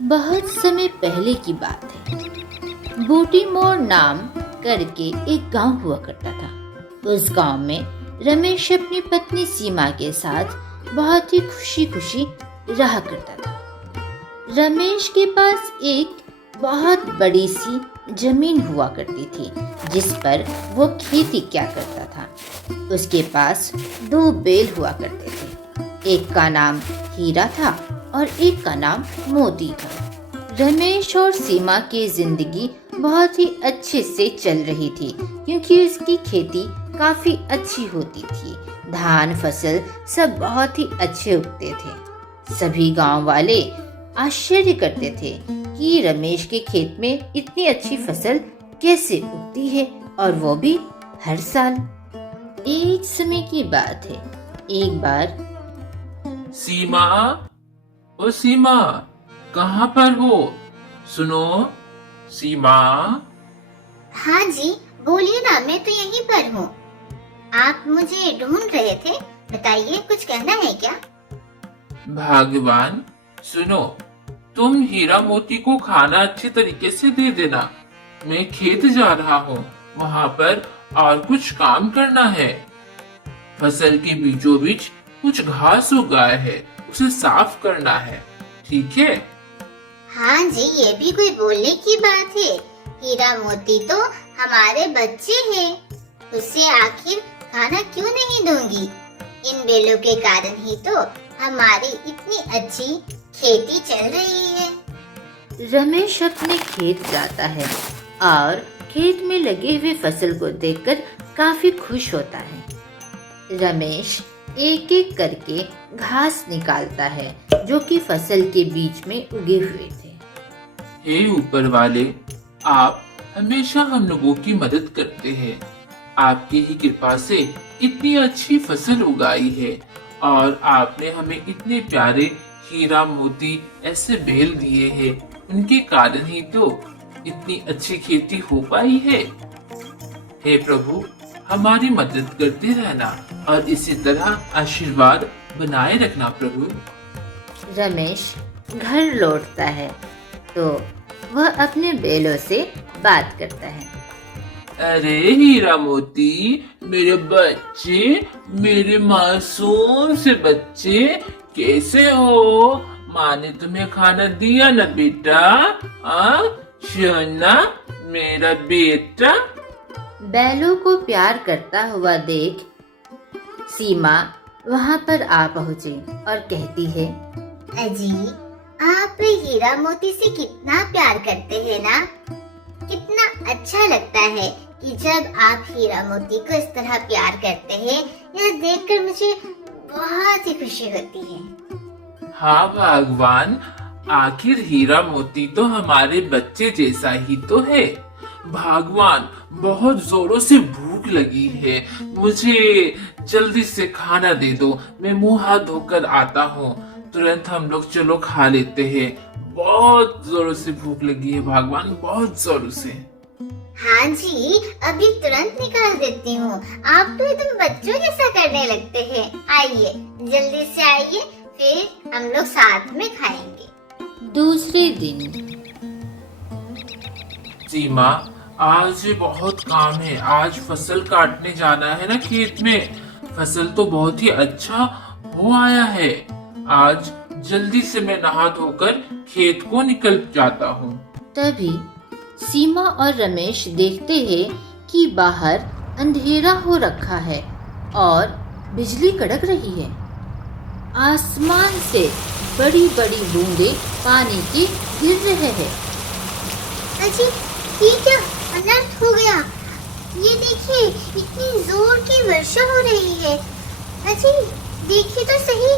बहुत समय पहले की बात है। बूटी मोड़ नाम करके एक गांव हुआ करता था। उस गांव में रमेश अपनी पत्नी सीमा के साथ बहुत ही खुशी खुशी रहा करता था। रमेश के पास एक बहुत बड़ी सी जमीन हुआ करती थी जिस पर वो खेती किया करता था। उसके पास 2 बैल हुआ करते थे। एक का नाम हीरा था और एक का नाम मोती था। रमेश और सीमा की जिंदगी बहुत ही अच्छे से चल रही थी क्योंकि उसकी खेती काफी अच्छी होती थी। धान फसल सब बहुत ही अच्छे उगते थे। सभी गांव वाले आश्चर्य करते थे कि रमेश के खेत में इतनी अच्छी फसल कैसे उगती है, और वो भी हर साल। एक समय की बात है, एक बार सीमा, ओ सीमा, कहाँ पर हो? सुनो, सीमा। हाँ जी, बोलिए ना, मैं तो यहीं पर हूँ। आप मुझे ढूंढ रहे थे, बताइए, कुछ कहना है क्या? भगवान, सुनो, तुम हीरा मोती को खाना अच्छे तरीके से दे देना। मैं खेत जा रहा हूँ, वहाँ पर और कुछ काम करना है। फसल के बीचों बीच कुछ घास उगा है, उसे साफ करना है, ठीक है? हाँ जी, ये भी कोई बोलने की बात है। हीरा मोती तो हमारे बच्चे हैं, उसे आखिर खाना क्यों नहीं दूंगी? इन बेलों के कारण ही तो हमारी इतनी अच्छी खेती चल रही है। रमेश अपने खेत जाता है और खेत में लगे हुए फसल को देखकर काफी खुश होता है। रमेश एक एक करके घास निकालता है जो कि फसल के बीच में उगे हुए थे। हे ऊपर वाले, आप हमेशा हम लोगों की मदद करते हैं। आपकी ही कृपा से इतनी अच्छी फसल उगाई है और आपने हमें इतने प्यारे हीरा मोती ऐसे बेल दिए हैं। उनके कारण ही तो इतनी अच्छी खेती हो पाई है। हे प्रभु, हमारी मदद करते रहना और इसी तरह आशीर्वाद बनाए रखना प्रभु। रमेश घर लौटता है तो वह अपने बैलों से बात करता है। अरे हीरा मोती, मेरे बच्चे, मेरे मासूम से बच्चे, कैसे हो? माँ ने तुम्हें खाना दिया ना बेटा? सोना, मेरा बेटा। बैलों को प्यार करता हुआ देख सीमा वहाँ पर आ पहुँची और कहती है, अजी, आप हीरा मोती से कितना प्यार करते हैं ना। कितना अच्छा लगता है कि जब आप हीरा मोती को इस तरह प्यार करते हैं। यह देखकर मुझे बहुत ही खुशी होती है। हाँ भगवान, आखिर हीरा मोती तो हमारे बच्चे जैसा ही तो है। भगवान, बहुत जोरों से भूख लगी है, मुझे जल्दी से खाना दे दो। मैं मुंह हाथ धोकर आता हूँ, तुरंत हम लोग चलो खा लेते हैं। बहुत जोरों से भूख लगी है भगवान, बहुत जोरों से। हाँ जी, अभी तुरंत निकाल देती हूँ। आप तो एकदम बच्चों जैसा करने लगते हैं। आइए, जल्दी से आइए, फिर हम लोग साथ में खाएंगे। दूसरे दिन सीमा, आज बहुत काम है। आज फसल काटने जाना है ना खेत में। फसल तो बहुत ही अच्छा हो आया है। आज जल्दी से मैं नहा धोकर खेत को निकल जाता हूँ। तभी सीमा और रमेश देखते हैं कि बाहर अंधेरा हो रखा है और बिजली कड़क रही है। आसमान से बड़ी बड़ी बूंदें पानी के गिर रहे हैं। अजी, ये क्या अनर्थ हो गया? ये देखिए, इतनी जोर की वर्षा हो रही है। अजी, देखिए तो सही।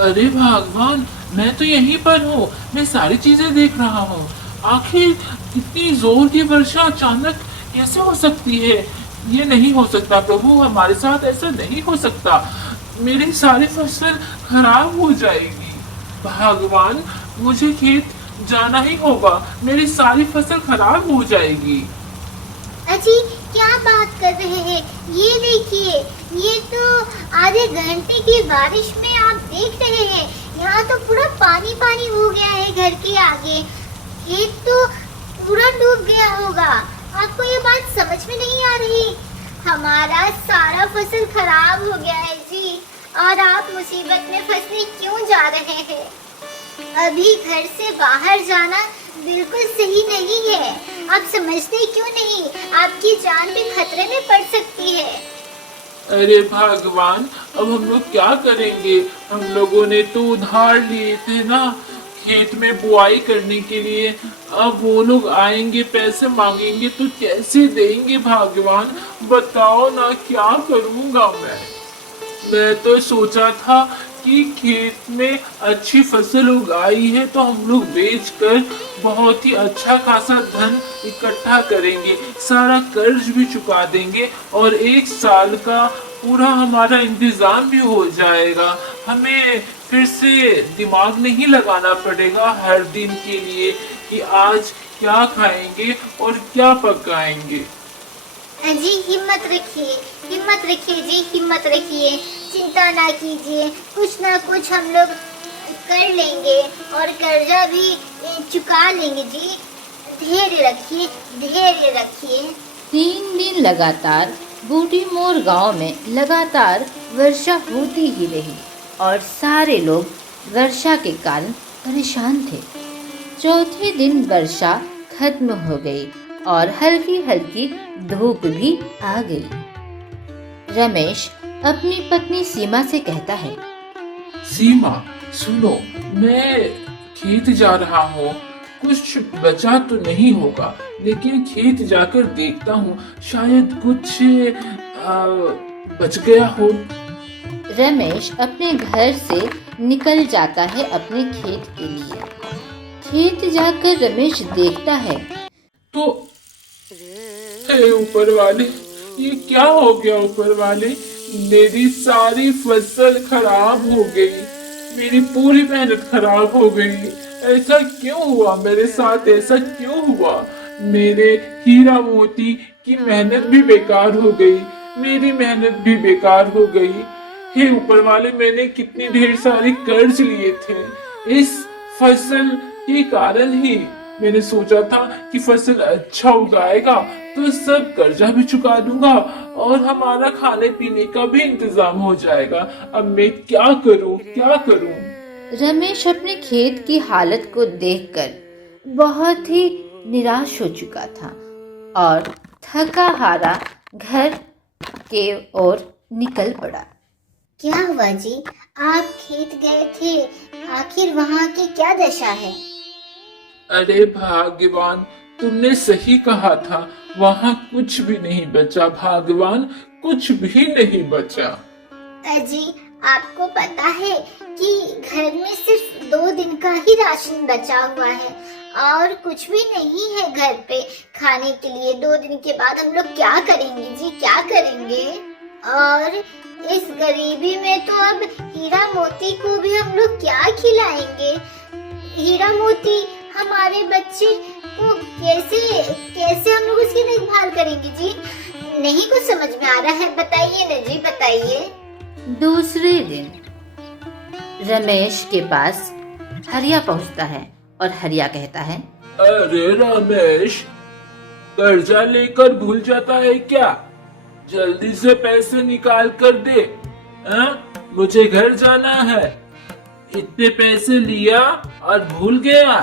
अरे भगवान, मैं तो यहीं पर हूँ, मैं सारी चीजें देख रहा हूँ। आखिर इतनी जोर की वर्षा अचानक कैसे हो सकती है? ये नहीं हो सकता प्रभु, हमारे साथ ऐसा नहीं हो सकता। मेरी सारी फसल खराब हो जाएगी। भगवान, मुझे खेत जाना ही होगा, मेरी सारी फसल खराब हो जाएगी। अजी, क्या बात कर रहे हैं? ये देखिए, ये तो आधे घंटे की बारिश में आप देख रहे हैं यहाँ तो पूरा पानी पानी हो गया है घर के आगे। खेत तो पूरा डूब गया होगा। आपको ये बात समझ में नहीं आ रही? हमारा सारा फसल खराब हो गया है जी, और आप मुसीबत में फंसने क्यों जा रहे हैं? अभी घर से बाहर जाना बिल्कुल सही नहीं है। आप समझते क्यों नहीं? आपकी जान भी खतरे में पड़ सकती है। अरे भगवान, अब हम लोग क्या करेंगे? हम लोगों ने तो उधार लिए थे ना खेत में बुआई करने के लिए। अब वो लोग आएंगे, पैसे मांगेंगे तो कैसे देंगे? भगवान बताओ ना, क्या करूंगा मैं तो सोचा था कि खेत में अच्छी फसल उगाई है तो हम लोग बेचकर बहुत ही अच्छा खासा धन इकट्ठा करेंगे, सारा कर्ज भी चुका देंगे और 1 साल का पूरा हमारा इंतजाम भी हो जाएगा। हमें फिर से दिमाग नहीं लगाना पड़ेगा हर दिन के लिए कि आज क्या खाएंगे और क्या पकाएंगे। जी हिम्मत रखिए जी, हिम्मत रखिए। चिंता ना कीजिए, कुछ ना कुछ हम लोग कर लेंगे और कर्जा भी चुका लेंगे जी। धैर्य रखिए। 3 दिन लगातार बूटी मोर गांव में लगातार वर्षा होती ही रही और सारे लोग वर्षा के कारण परेशान थे। चौथे दिन वर्षा खत्म हो गई और हल्की हल्की धूप भी आ गई। रमेश अपनी पत्नी सीमा से कहता है, सीमा सुनो, मैं खेत जा रहा हूँ। कुछ बचा तो नहीं होगा, लेकिन खेत जाकर देखता हूँ, शायद कुछ बच गया हो। रमेश अपने घर से निकल जाता है अपने खेत के लिए। खेत जाकर रमेश देखता है तो हे ऊपर वाले, ये क्या हो गया? ऊपर वाले, मेरी सारी फसल खराब हो गई, मेरी पूरी मेहनत खराब हो गई। ऐसा क्यों हुआ मेरे साथ? ऐसा क्यों हुआ? मेरे हीरा मोती की मेहनत भी बेकार हो गई, मेरी मेहनत भी बेकार हो गई। हे ऊपर वाले, मैंने कितनी ढेर सारी कर्ज लिए थे। इस फसल के कारण ही मैंने सोचा था कि फसल अच्छा उगाएगा तो सब कर्जा भी चुका दूंगा और हमारा खाने पीने का भी इंतजाम हो जाएगा। अब मैं क्या करूं? रमेश अपने खेत की हालत को देखकर बहुत ही निराश हो चुका था और थका हारा घर के ओर निकल पड़ा। क्या हुआ जी? आप खेत गए थे, आखिर वहाँ की क्या दशा है? अरे भाग्यवान, तुमने सही कहा था, वहाँ कुछ भी नहीं बचा। भगवान, कुछ भी नहीं बचा। अजी, आपको पता है कि घर में सिर्फ 2 दिन का ही राशन बचा हुआ है और कुछ भी नहीं है घर पे खाने के लिए। 2 दिन के बाद हम लोग क्या करेंगे जी, क्या करेंगे? और इस गरीबी में तो अब हीरा मोती को भी हम लोग क्या खिलाएंगे? हीरा मोती हमारे बच्चे को कैसे हम लोग उसकी देखभाल करेंगे जी? नहीं कुछ समझ में आ रहा है, बताइए ना जी, बताइए। दूसरे दिन रमेश के पास हरिया पहुंचता है और हरिया कहता है, अरे रमेश, कर्जा लेकर भूल जाता है क्या? जल्दी से पैसे निकाल कर दे। मुझे घर जाना है। इतने पैसे लिया और भूल गया।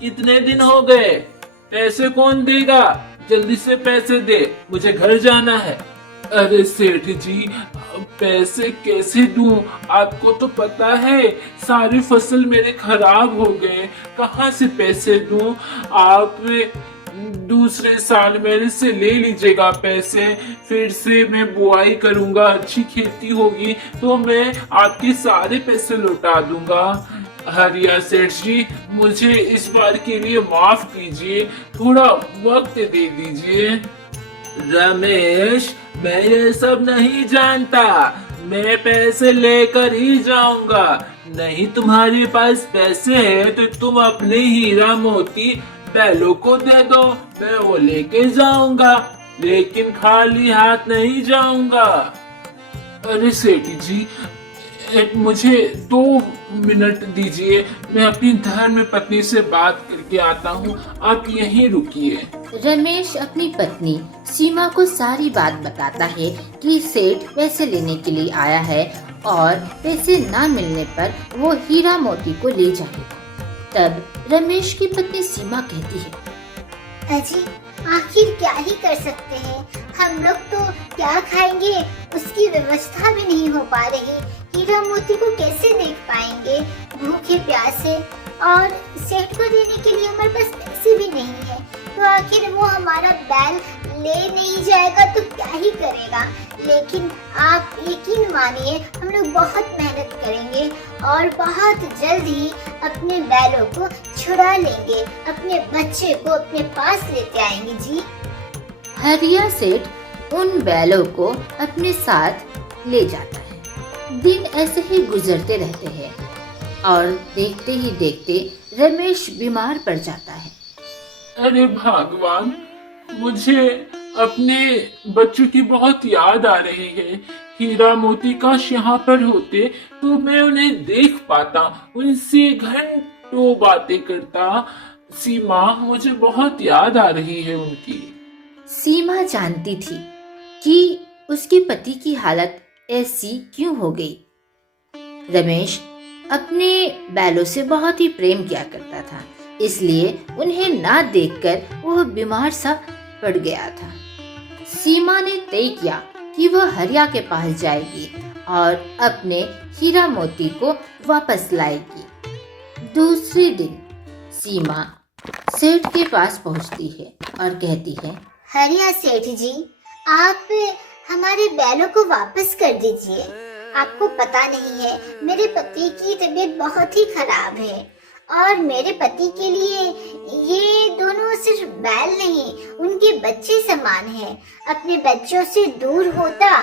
कितने दिन हो गए? पैसे कौन देगा? जल्दी से पैसे दे, मुझे घर जाना है। अरे सेठ जी, पैसे कैसे दूं? आपको तो पता है सारी फसल मेरे खराब हो गए, कहाँ से पैसे दूं? आप दूसरे साल मेरे से ले लीजिएगा पैसे, फिर से मैं बुआई करूंगा, अच्छी खेती होगी तो मैं आपके सारे पैसे लौटा दूंगा। हरिया सेठ जी, मुझे इस बार के लिए माफ कीजिए, थोड़ा वक्त दे दीजिए। रमेश, मैं ये सब नहीं जानता, मैं पैसे लेकर ही जाऊंगा। नहीं तुम्हारे पास पैसे है तो तुम अपने हीरा मोती बैलों को दे दो, मैं वो लेके जाऊंगा, लेकिन खाली हाथ नहीं जाऊंगा। अरे सेठी जी, मुझे 2 मिनट दीजिए, मैं अपनी धर्म पत्नी से बात करके आता हूँ, आप यहीं रुकिए। रमेश अपनी पत्नी सीमा को सारी बात बताता है कि सेठ पैसे लेने के लिए आया है और पैसे ना मिलने पर वो हीरा मोती को ले जाएगा। तब रमेश की पत्नी सीमा कहती है, अजी आखिर क्या ही कर सकते हैं, हम लोग तो क्या खाएंगे उसकी व्यवस्था भी नहीं हो पा रही, हीरा मोती को कैसे देख पाएंगे भूखे प्यासे, और सेठ को देने के लिए हमारे पास पैसे भी नहीं है, तो आखिर वो हमारा बैल ले नहीं जाएगा तो क्या ही करेगा। लेकिन आप यकीन मानिए हम लोग बहुत मेहनत करेंगे और बहुत जल्द ही अपने बैलों को छुड़ा लेंगे, अपने बच्चे को अपने पास लेते आएंगे जी। हरिया सेठ उन बैलों को अपने साथ ले जाता है। दिन ऐसे ही गुजरते रहते हैं और देखते ही देखते रमेश बीमार पड़ जाता है। अरे भगवान, मुझे अपने बच्चों की बहुत याद आ रही है। हीरा मोती काश यहाँ पर होते तो मैं उन्हें देख पाता, उनसे घंटों बातें करता। सीमा, मुझे बहुत याद आ रही है उनकी। सीमा जानती थी कि उसके पति की हालत ऐसी क्यों हो गई। रमेश अपने बैलों से बहुत ही प्रेम किया करता था, इसलिए उन्हें ना देखकर वह बीमार सा पड़ गया था। सीमा ने तय किया कि वह हरिया के पास जाएगी और अपने हीरा मोती को वापस लाएगी। दूसरे दिन सीमा सेठ के पास पहुंचती है और कहती है, हरिया सेठ जी, आप हमारे बैलों को वापस कर दीजिए। आपको पता नहीं है मेरे पति की तबीयत बहुत ही खराब है और मेरे पति के लिए ये दोनों सिर्फ बैल नहीं उनके बच्चे समान हैं। अपने बच्चों से दूर होता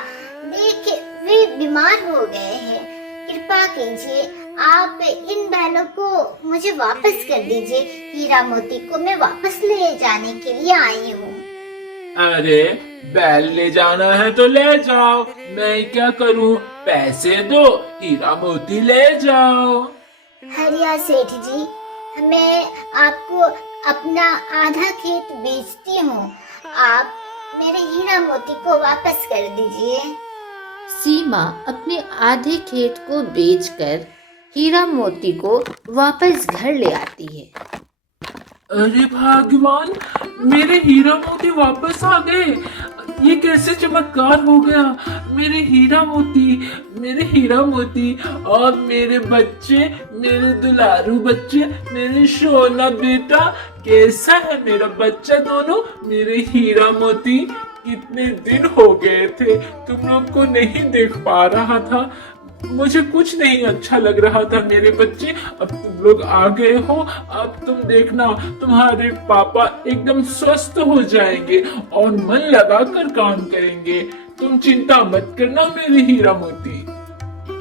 देख वे बीमार हो गए हैं। कृपा कीजिए आप इन बैलों को मुझे वापस कर दीजिए। हीरा मोती को मैं वापस ले जाने के लिए आई हूँ। अरे बैल ले जाना है तो ले जाओ, मैं क्या करूं? पैसे दो, हीरा मोती ले जाओ। हरिया सेठ जी, मैं आपको अपना आधा खेत बेचती हूँ, आप मेरे हीरा मोती को वापस कर दीजिए। सीमा अपने आधे खेत को बेचकर हीरा मोती को वापस घर ले आती है। अरे भगवान, मेरे हीरा मोती वापस आ गए। ये कैसे चमत्कार हो गया? मेरे हीरा मोती और मेरे बच्चे, मेरे दुलारू बच्चे, मेरे सोना बेटा। कैसा है मेरा बच्चा दोनों? मेरे हीरा मोती, कितने दिन हो गए थे तुम लोग को नहीं देख पा रहा था, मुझे कुछ नहीं अच्छा लग रहा था मेरे बच्चे। अब तुम लोग आ गए हो, अब तुम देखना तुम्हारे पापा एकदम स्वस्थ हो जाएंगे और मन लगाकर काम करेंगे। तुम चिंता मत करना मेरे हीरा मोती।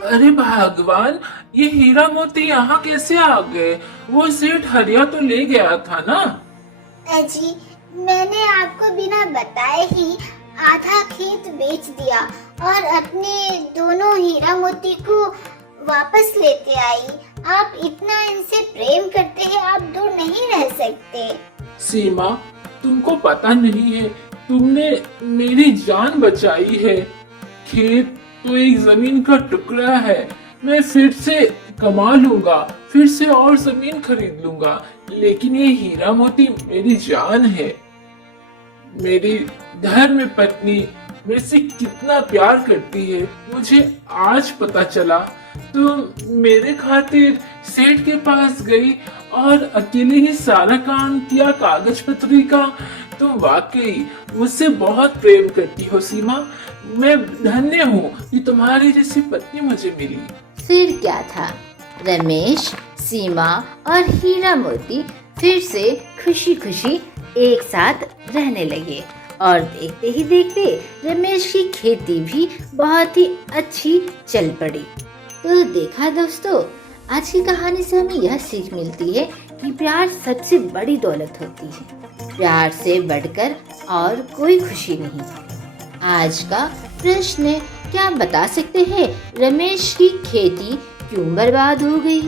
अरे भगवान, ये हीरा मोती यहाँ कैसे आ गए? वो सेठ हरिया तो ले गया था ना? अजी, मैंने आपको बिना बताए ही आधा खेत बेच दिया और अपने दोनों हीरा मोती को वापस लेते आई। आप इतना इनसे प्रेम करते हैं, आप दूर नहीं रह सकते। सीमा, तुमको पता नहीं है, तुमने मेरी जान बचाई है। खेत तो एक जमीन का टुकड़ा है, मैं फिर से कमा लूंगा, फिर से और जमीन खरीद लूंगा, लेकिन ये हीरा मोती मेरी जान है। मेरी धर्म पत्नी मेरे से कितना प्यार करती है, मुझे आज पता चला। तुम मेरे खातिर सेठ के पास गई और अकेले ही सारा काम किया, कागज पत्री का। तुम वाकई मुझसे बहुत प्रेम करती हो सीमा। मैं धन्य हूँ कि तुम्हारी जैसी पत्नी मुझे मिली। फिर क्या था, रमेश, सीमा और हीरा मोती फिर से खुशी खुशी एक साथ रहने लगे और देखते ही देखते रमेश की खेती भी बहुत ही अच्छी चल पड़ी। तो देखा दोस्तों, आज की कहानी से हमें यह सीख मिलती है कि प्यार सबसे बड़ी दौलत होती है। प्यार से बढ़कर और कोई खुशी नहीं। आज का प्रश्न क्या आप बता सकते हैं रमेश की खेती क्यों बर्बाद हो गई?